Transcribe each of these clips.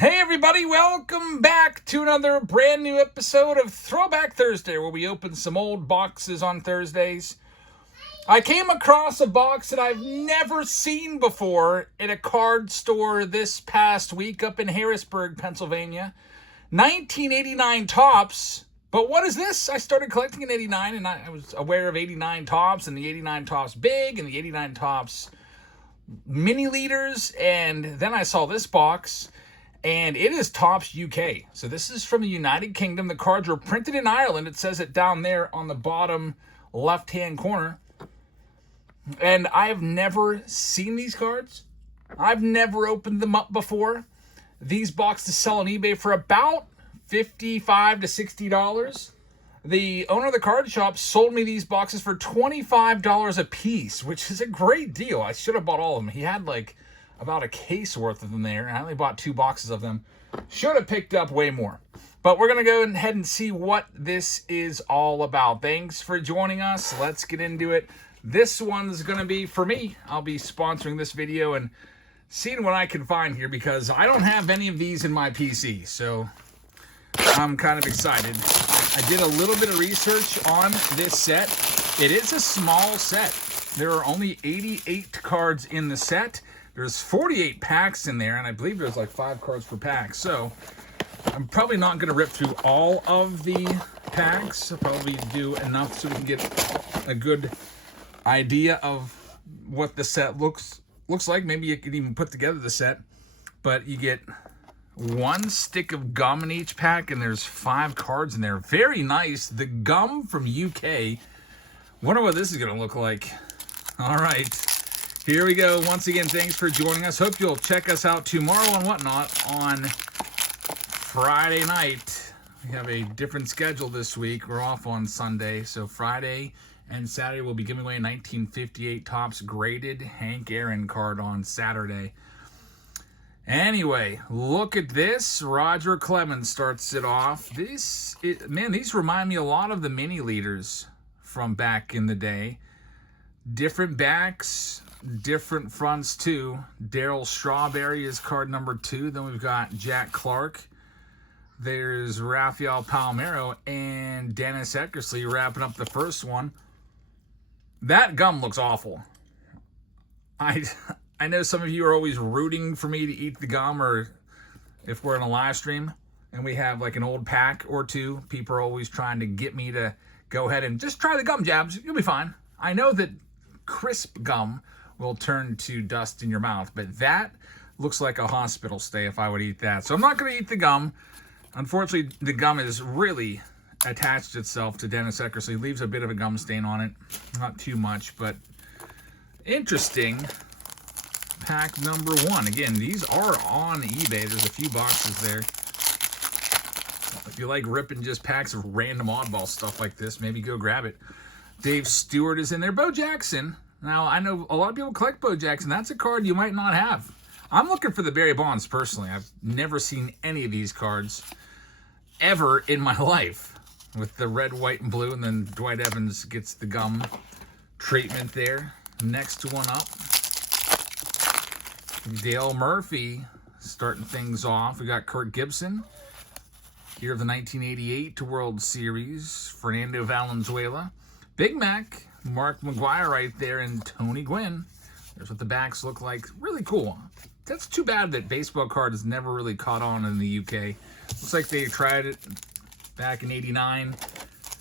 Hey everybody, welcome back to another brand new episode of Throwback Thursday, where we open some old boxes on Thursdays. I came across a box that I've never seen before in a card store this past week up in Harrisburg, Pennsylvania. 1989 Topps. But what is this? I started collecting in 89 and I was aware of 89 Topps and the 89 Topps Big and the 89 Topps Mini Leaders, and then I saw this box. And it is Topps UK. So this is from the United Kingdom. The cards were printed in Ireland. It says it down there on the bottom left-hand corner. And I have never seen these cards. I've never opened them up before. These boxes sell on eBay for about $55 to $60. The owner of the card shop sold me these boxes for $25 a piece, which is a great deal. I should have bought all of them. He had like about a case worth of them there, and I only bought 2 boxes of them. Should have picked up way more. But we're going to go ahead and see what this is all about. Thanks for joining us. Let's get into it. This one's going to be for me. I'll be sponsoring this video and seeing what I can find here because I don't have any of these in my PC. So I'm kind of excited. I did a little bit of research on this set. It is a small set. There are only 88 cards in the set. There's 48 packs in there, and I believe there's like 5 cards per pack. So I'm probably not going to rip through all of the packs. I'll probably do enough so we can get a good idea of what the set looks like. Maybe you could even put together the set. But you get 1 stick of gum in each pack, and there's 5 cards in there. Very nice. The gum from UK. Wonder what this is going to look like. All right. Here we go. Once again, thanks for joining us. Hope you'll check us out tomorrow and whatnot on Friday night. We have a different schedule this week. We're off on Sunday. So Friday and Saturday we'll be giving away a 1958 Topps graded Hank Aaron card on Saturday. Anyway, look at this. Roger Clemens starts it off. Man, these remind me a lot of the mini leaders from back in the day. Different backs, different fronts too. Darryl Strawberry is card number 2. Then we've got Jack Clark. There's Rafael Palmeiro and Dennis Eckersley wrapping up the first one. That gum looks awful. I know some of you are always rooting for me to eat the gum, or if we're in a live stream and we have like an old pack or 2, people are always trying to get me to go ahead and just try the gum jabs. You'll be fine. I know that crisp gum will turn to dust in your mouth, but that looks like a hospital stay if I would eat that. So I'm not going to eat the gum. Unfortunately, the gum is really attached itself to Dennis Eckersley. Leaves a bit of a gum stain on it. Not too much, but interesting. Pack number 1. Again, these are on eBay. There's a few boxes there. If you like ripping just packs of random oddball stuff like this, maybe go grab it. Dave Stewart is in there. Bo Jackson. Now, I know a lot of people collect Bo Jackson. That's a card you might not have. I'm looking for the Barry Bonds, personally. I've never seen any of these cards ever in my life. With the red, white, and blue, and then Dwight Evans gets the gum treatment there. Next one up. Dale Murphy starting things off. We got Kirk Gibson. Here of the 1988 World Series. Fernando Valenzuela. Big Mac, Mark McGwire right there, and Tony Gwynn. There's what the backs look like. Really cool. That's too bad that baseball card has never really caught on in the UK. Looks like they tried it back in 89.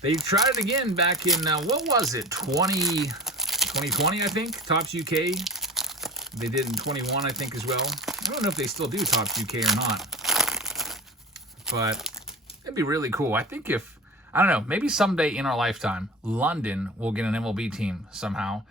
They tried it again back in, what was it, 2020, I think? Topps UK. They did in 21, I think, as well. I don't know if they still do Topps UK or not. But it'd be really cool. I think if, I don't know, maybe someday in our lifetime, London will get an MLB team somehow,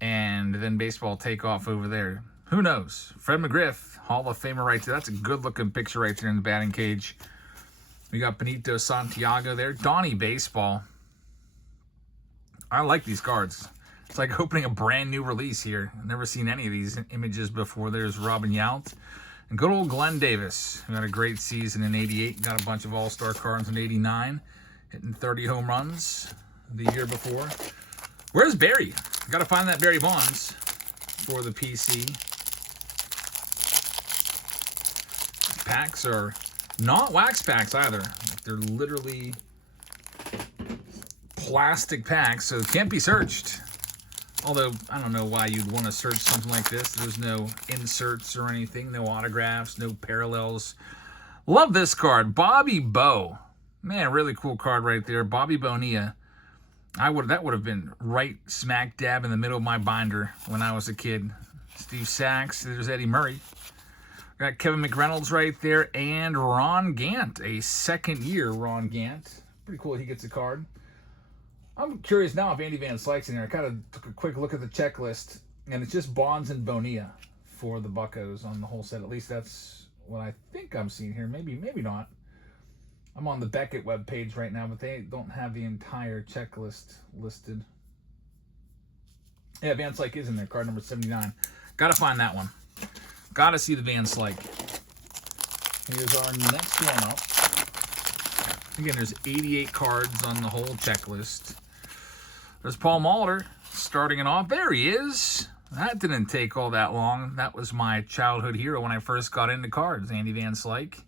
and then baseball will take off over there. Who knows? Fred McGriff, Hall of Famer right there. That's a good-looking picture right there in the batting cage. We got Benito Santiago there. Donnie Baseball. I like these cards. It's like opening a brand new release here. I've never seen any of these images before. There's Robin Yount. And good old Glenn Davis, who had a great season in 88. Got a bunch of all-star cards in 89. Hitting 30 home runs the year before. Where's Barry? Got to find that Barry Bonds for the PC. packs are not wax packs either. They're literally plastic packs, so it can't be searched. Although, I don't know why you'd want to search something like this. There's no inserts or anything, no autographs, no parallels. Love this card, Bobby Bo. Man, really cool card right there. Bobby Bonilla. That would have been right smack dab in the middle of my binder when I was a kid. Steve Sachs, there's Eddie Murray. Got Kevin McReynolds right there, and Ron Gant, a second-year Ron Gant. Pretty cool he gets a card. I'm curious now if Andy Van Slyke's in here. I kind of took a quick look at the checklist, and it's just Bonds and Bonilla for the Buccos on the whole set. At least that's what I think I'm seeing here. Maybe not. I'm on the Beckett webpage right now, but they don't have the entire checklist listed. Yeah, Van Slyke is in there, card number 79. Got to find that one. Got to see the Van Slyke. Here's our next one up. Again, there's 88 cards on the whole checklist. There's Paul Molitor starting it off. There he is. That didn't take all that long. That was my childhood hero when I first got into cards, Andy Van Slyke.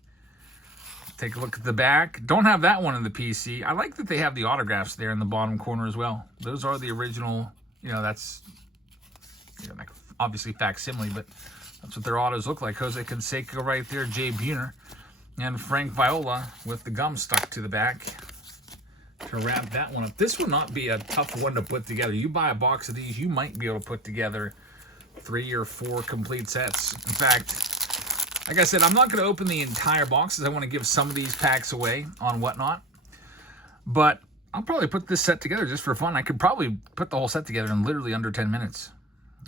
Take a look at the back. Don't have that one in the PC. I like that they have the autographs there in the bottom corner as well. Those are the original, that's like obviously facsimile, but that's what their autos look like. Jose Canseco right there, Jay Buhner, and Frank Viola with the gum stuck to the back to wrap that one up. This will not be a tough one to put together. You buy a box of these, you might be able to put together 3 or 4 complete sets. In fact, like I said, I'm not going to open the entire boxes. I want to give some of these packs away on Whatnot. But I'll probably put this set together just for fun. I could probably put the whole set together in literally under 10 minutes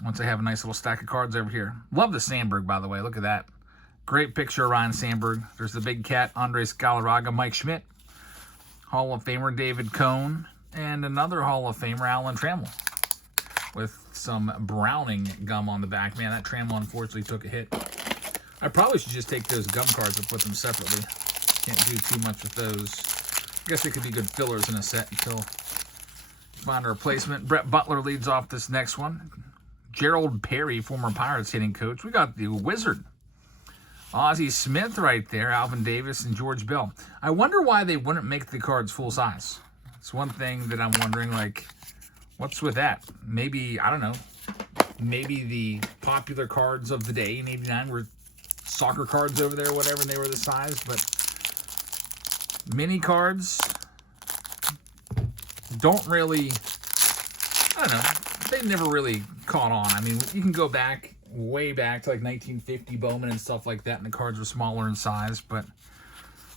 once I have a nice little stack of cards over here. Love the Sandberg, by the way. Look at that. Great picture of Ryan Sandberg. There's the Big Cat, Andres Galarraga, Mike Schmidt, Hall of Famer David Cohn, and another Hall of Famer, Alan Trammell, with some Browning gum on the back. Man, that Trammell unfortunately took a hit. I probably should just take those gum cards and put them separately. Can't do too much with those. I guess they could be good fillers in a set until you find a replacement. Brett Butler leads off this next one. Gerald Perry, former Pirates hitting coach. We got the Wizard. Ozzie Smith right there, Alvin Davis, and George Bell. I wonder why they wouldn't make the cards full size. It's one thing that I'm wondering, like, what's with that? Maybe, I don't know, maybe the popular cards of the day in '89 were soccer cards over there or whatever, and they were the size, but mini cards don't really, I don't know, they never really caught on. I mean, you can go back, way back to like 1950 Bowman and stuff like that, and the cards were smaller in size, but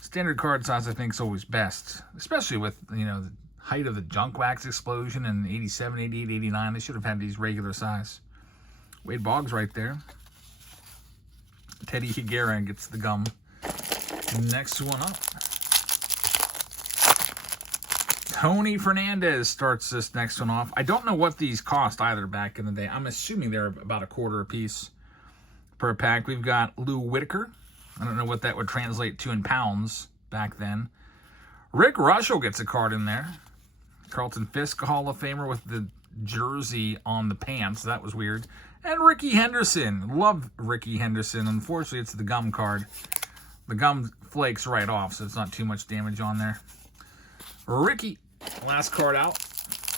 standard card size I think is always best, especially with, the height of the junk wax explosion in 87, 88, 89. They should have had these regular size. Wade Boggs right there. Teddy Higuera gets the gum. Next one up. Tony Fernandez starts this next one off. I don't know what these cost either back in the day. I'm assuming they're about a quarter a piece per pack. We've got Lou Whitaker. I don't know what that would translate to in pounds back then. Rick Russell gets a card in there. Carlton Fisk, a Hall of Famer with the jersey on the pants. That was weird. And Ricky Henderson. Love Ricky Henderson. Unfortunately, it's the gum card. The gum flakes right off, so it's not too much damage on there. Ricky, last card out.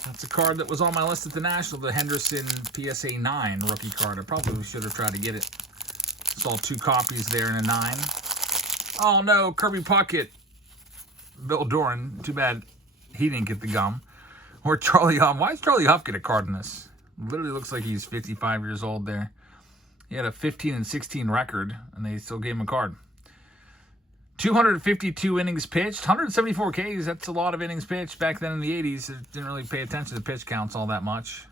That's a card that was on my list at the National, the Henderson PSA 9 rookie card. I probably should have tried to get it. Saw 2 copies there in a 9. Oh no, Kirby Puckett. Bill Doran. Too bad he didn't get the gum. Or Charlie Huff. Why does Charlie Huff get a card in this? Literally looks like he's 55 years old there. He had a 15-16 record, and they still gave him a card. 252 innings pitched, 174 Ks. That's a lot of innings pitched. Back then in the 80s, they didn't really pay attention to pitch counts all that much.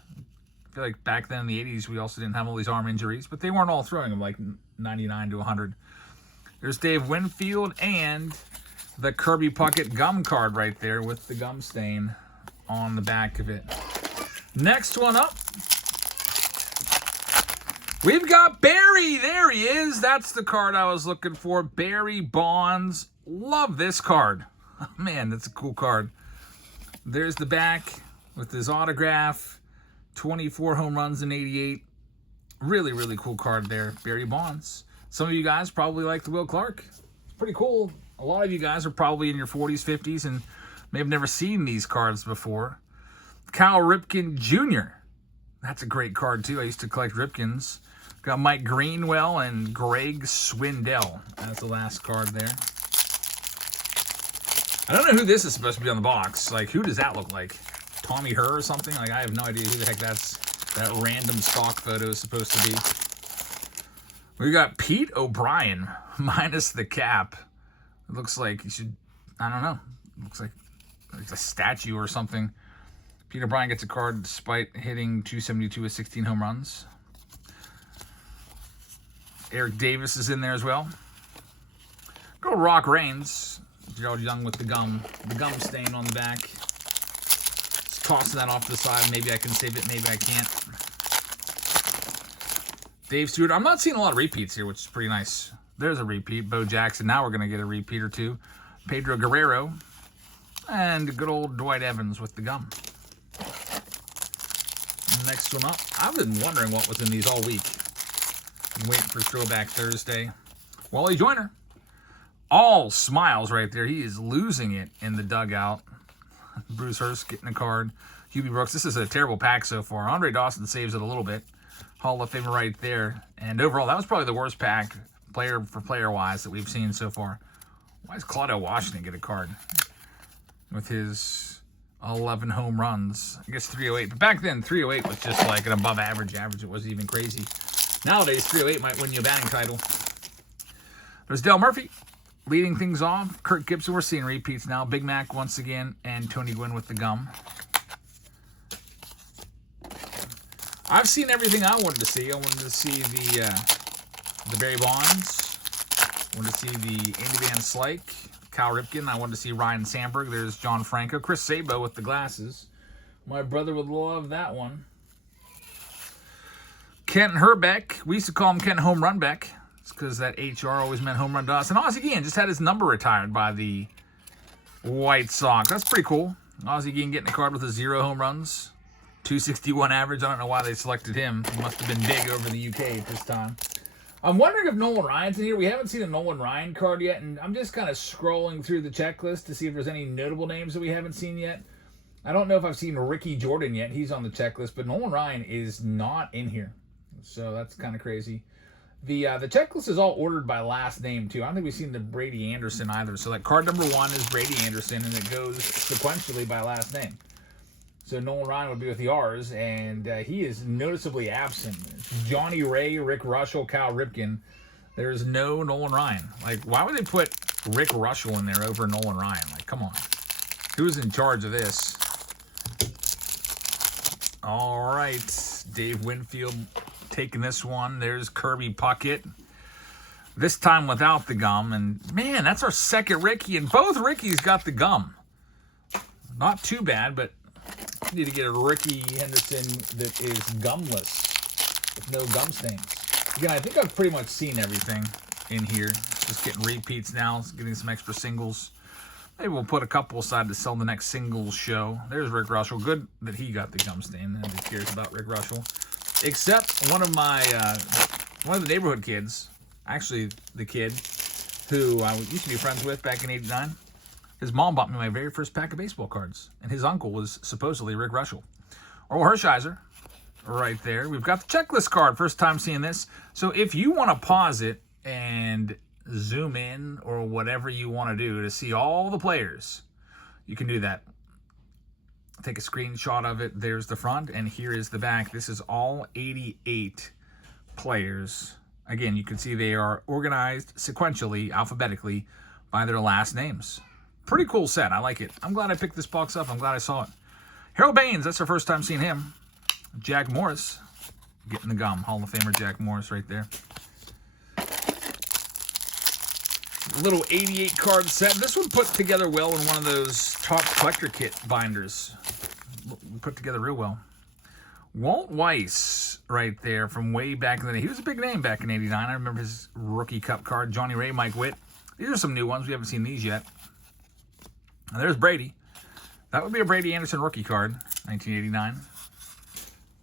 I feel like back then in the 80s, we also didn't have all these arm injuries, but they weren't all throwing them like 99 to 100. There's Dave Winfield and the Kirby Puckett gum card right there with the gum stain on the back of it. Next one up. We've got Barry. There he is. That's the card I was looking for. Barry Bonds. Love this card. Oh, man, that's a cool card. There's the back with his autograph. 24 home runs in '88. Really, really cool card there. Barry Bonds. Some of you guys probably like the Will Clark. It's pretty cool. A lot of you guys are probably in your 40s, 50s, and may have never seen these cards before. Cal Ripken Jr. That's a great card, too. I used to collect Ripkens. Got Mike Greenwell and Greg Swindell. That's the last card there. I don't know who this is supposed to be on the box. Like, who does that look like? Tommy Herr or something? Like, I have no idea who the heck that random stock photo is supposed to be. We got Pete O'Brien minus the cap. It looks like he should, I don't know. It looks like it's a statue or something. Pete O'Brien gets a card despite hitting 272 with 16 home runs. Eric Davis is in there as well. Go Rock Reigns. Gerald Young with the gum stain on the back. Just tossing that off to the side. Maybe I can save it, maybe I can't. Dave Stewart. I'm not seeing a lot of repeats here, which is pretty nice. There's a repeat. Bo Jackson. Now we're going to get a repeat or two. Pedro Guerrero. And good old Dwight Evans with the gum. Next one up. I've been wondering what was in these all week. I'm waiting for Throwback Thursday. Wally Joyner. All smiles right there. He is losing it in the dugout. Bruce Hurst getting a card. Hubie Brooks. This is a terrible pack so far. Andre Dawson saves it a little bit. Hall of Famer right there. And overall, that was probably the worst pack, player for player-wise, that we've seen so far. Why does Claudio Washington get a card? With his 11 home runs. I guess 308. But back then, 308 was just like an above average. It wasn't even crazy. Nowadays, 308 might win you a batting title. There's Dale Murphy leading things off. Kirk Gibson, we're seeing repeats now. Big Mac once again, and Tony Gwynn with the gum. I've seen everything I wanted to see. I wanted to see the Barry Bonds. I wanted to see the Andy Van Slyke, Cal Ripken. I wanted to see Ryan Sandberg. There's John Franco. Chris Sabo with the glasses. My brother would love that one. Kent Herbeck. We used to call him Kent Home Run Beck. It's because that HR always meant home run to us. And Ozzie Guillen just had his number retired by the White Sox. That's pretty cool. Ozzie Guillen getting a card with a 0 home runs. 261 average. I don't know why they selected him. He must have been big over the UK at this time. I'm wondering if Nolan Ryan's in here. We haven't seen a Nolan Ryan card yet, and I'm just kind of scrolling through the checklist to see if there's any notable names that we haven't seen yet. I don't know if I've seen Ricky Jordan yet. He's on the checklist, but Nolan Ryan is not in here. So that's kind of crazy. The checklist is all ordered by last name, too. I don't think we've seen the Brady Anderson either. So that card number 1 is Brady Anderson, and it goes sequentially by last name. So Nolan Ryan would be with the R's, and he is noticeably absent. It's Johnny Ray, Rick Russell, Cal Ripken. There is no Nolan Ryan. Like, why would they put Rick Russell in there over Nolan Ryan? Like, come on. Who's in charge of this? All right. Dave Winfield taking this one. There's Kirby Puckett. This time without the gum. And, man, that's our second Ricky, and both Rickies got the gum. Not too bad, but need to get a Ricky Henderson that is gumless, with no gum stains. Again, I think I've pretty much seen everything in here. Just getting repeats now, getting some extra singles. Maybe we'll put a couple aside to sell the next singles show. There's Rick Russell. Good that he got the gum stain. I'm just curious about Rick Russell. Except one of the neighborhood kids, actually the kid who I used to be friends with back in '89. His mom bought me my very first pack of baseball cards, and his uncle was supposedly Rick Russell. Orel Hershiser, right there. We've got the checklist card. First time seeing this. So if you want to pause it and zoom in or whatever you want to do to see all the players, you can do that. Take a screenshot of it. There's the front, and here is the back. This is all 88 players. Again, you can see they are organized sequentially, alphabetically, by their last names. Pretty cool set. I like it. I'm glad I picked this box up. I'm glad I saw it. Harold Baines. That's our first time seeing him. Jack Morris. Getting the gum. Hall of Famer Jack Morris right there. Little 88 card set. This one put together well in one of those TOPPS collector kit binders. Put together real well. Walt Weiss right there from way back in the day. He was a big name back in '89. I remember his rookie cup card. Johnny Ray, Mike Witt. These are some new ones. We haven't seen these yet. And there's Brady. That would be a Brady Anderson rookie card, 1989.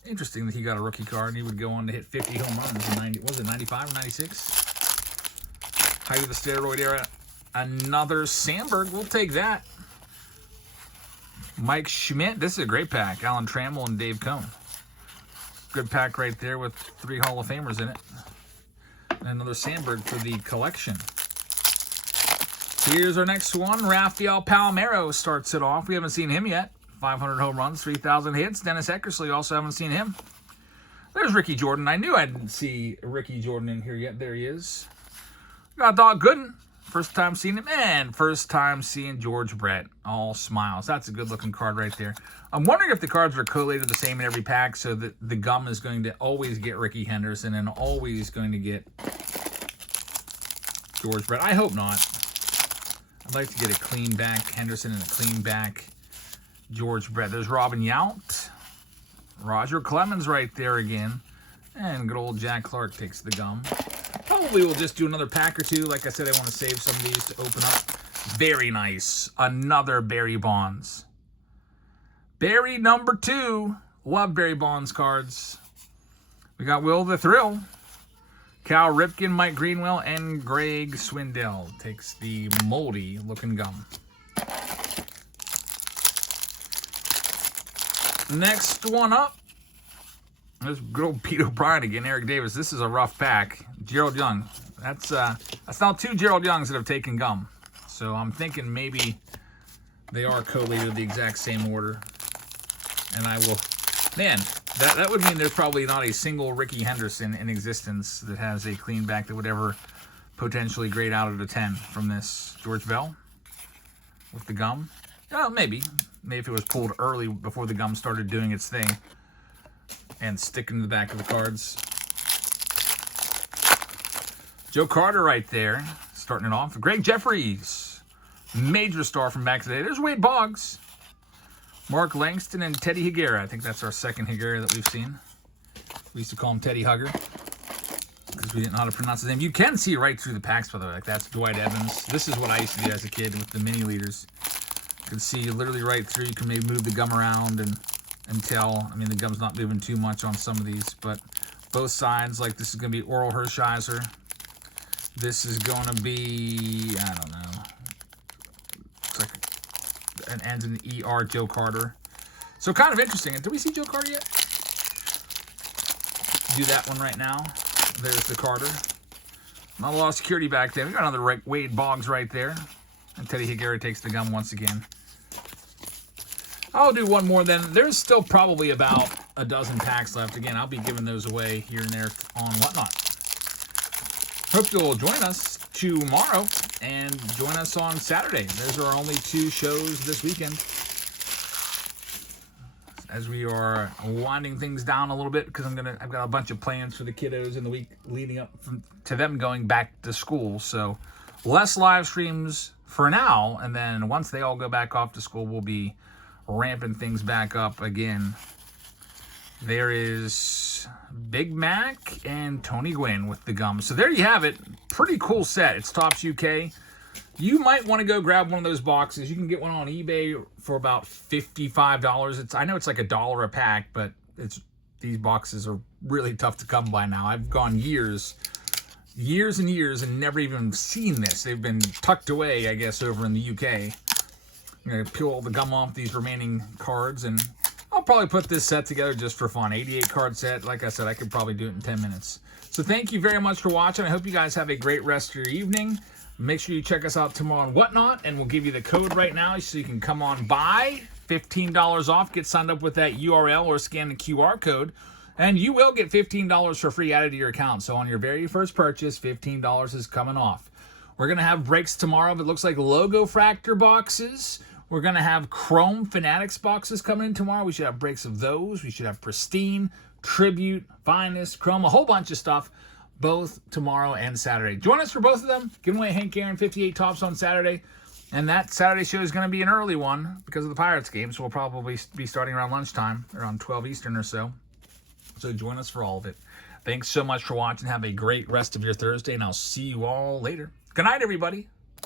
Interesting that he got a rookie card and he would go on to hit 50 home runs in 95 or 96? height of the steroid era. Another Sandberg. We'll take that. Mike Schmidt. This is a great pack. Alan Trammell and Dave Cohn. Good pack right there with 3 Hall of Famers in it. And another Sandberg for the collection. Here's our next one. Rafael Palmeiro starts it off. We haven't seen him yet. 500 home runs, 3,000 hits. Dennis Eckersley, also haven't seen him. There's Ricky Jordan. I knew I didn't see Ricky Jordan in here yet. There he is. Got Doc Gooden. First time seeing him. And first time seeing George Brett. All smiles. That's a good-looking card right there. I'm wondering if the cards are collated the same in every pack so that the gum is going to always get Ricky Henderson and always going to get George Brett. I hope not. I'd like to get a clean back Henderson and a clean back George Brett. There's Robin Yount. Roger Clemens right there again. And good old Jack Clark takes the gum. Probably we'll just do another pack or two. Like I said, I want to save some of these to open up. Very nice. Another Barry Bonds. Barry number 2. Love Barry Bonds cards. We got Will the Thrill. Cal Ripken, Mike Greenwell, and Greg Swindell takes the moldy looking gum. Next one up. There's good old Pete O'Brien again. Eric Davis. This is a rough pack. Gerald Young. That's now 2 Gerald Youngs that have taken gum. So I'm thinking maybe they are collated the exact same order. And I will... Man, that would mean there's probably not a single Ricky Henderson in existence that has a clean back that would ever potentially grade out at a 10 from this. George Bell with the gum. Oh, maybe. Maybe if it was pulled early before the gum started doing its thing and sticking to the back of the cards. Joe Carter right there, starting it off. Greg Jeffries, major star from back today. There's Wade Boggs. Mark Langston and Teddy Higuera. I think that's our second Higuera that we've seen. We used to call him Teddy Hugger because we didn't know how to pronounce his name. You can see right through the packs, by the way. Like that's Dwight Evans. This is what I used to do as a kid with the mini leaders. You can see literally right through. You can maybe move the gum around and tell. I mean, the gum's not moving too much on some of these, but both sides, like this is going to be Oral Hershiser. This is going to be, I don't know. Looks like it ends in ER, Joe Carter. So kind of interesting. Did we see Joe Carter yet? Do that one right now. There's the Carter. Not a lot of security back there. We got another Wade Boggs right there. And Teddy Higuera takes the gum once again. I'll do one more then. There's still probably about a dozen packs left. Again, I'll be giving those away here and there on Whatnot. Hope you'll join us tomorrow and join us on Saturday. Those are our only 2 shows this weekend. As we are winding things down a little bit because I've got a bunch of plans for the kiddos in the week leading up to them going back to school. So less live streams for now, and then once they all go back off to school, we'll be ramping things back up again. There is Big Mac and Tony Gwynn with the gum. So there you have it. Pretty cool set. It's Topps UK. You might want to go grab one of those boxes. You can get one on eBay for about $55. I know it's like $1 a pack, but these boxes are really tough to come by now. I've gone years and years and never even seen this. They've been tucked away, I guess, over in the UK. I'm going to peel all the gum off these remaining cards, and I'll probably put this set together just for fun. 88 card set. Like I said, I could probably do it in 10 minutes. So thank you very much for watching. I hope you guys have a great rest of your evening. Make sure you check us out tomorrow on Whatnot, and we'll give you the code right now so you can come on by. $15 off. Get signed up with that URL or scan the QR code, and you will get $15 for free added to your account. So on your very first purchase, $15 is coming off. We're going to have breaks tomorrow. It looks like Logo Fractor boxes. We're going to have Chrome Fanatics boxes coming in tomorrow. We should have breaks of those. We should have Pristine, Tribute, Finest, Chrome, a whole bunch of stuff, both tomorrow and Saturday. Join us for both of them. Give away Hank Aaron 58 Topps on Saturday. And that Saturday show is going to be an early one because of the Pirates game. So we'll probably be starting around lunchtime, around 12 Eastern or so. So join us for all of it. Thanks so much for watching. Have a great rest of your Thursday, and I'll see you all later. Good night, everybody.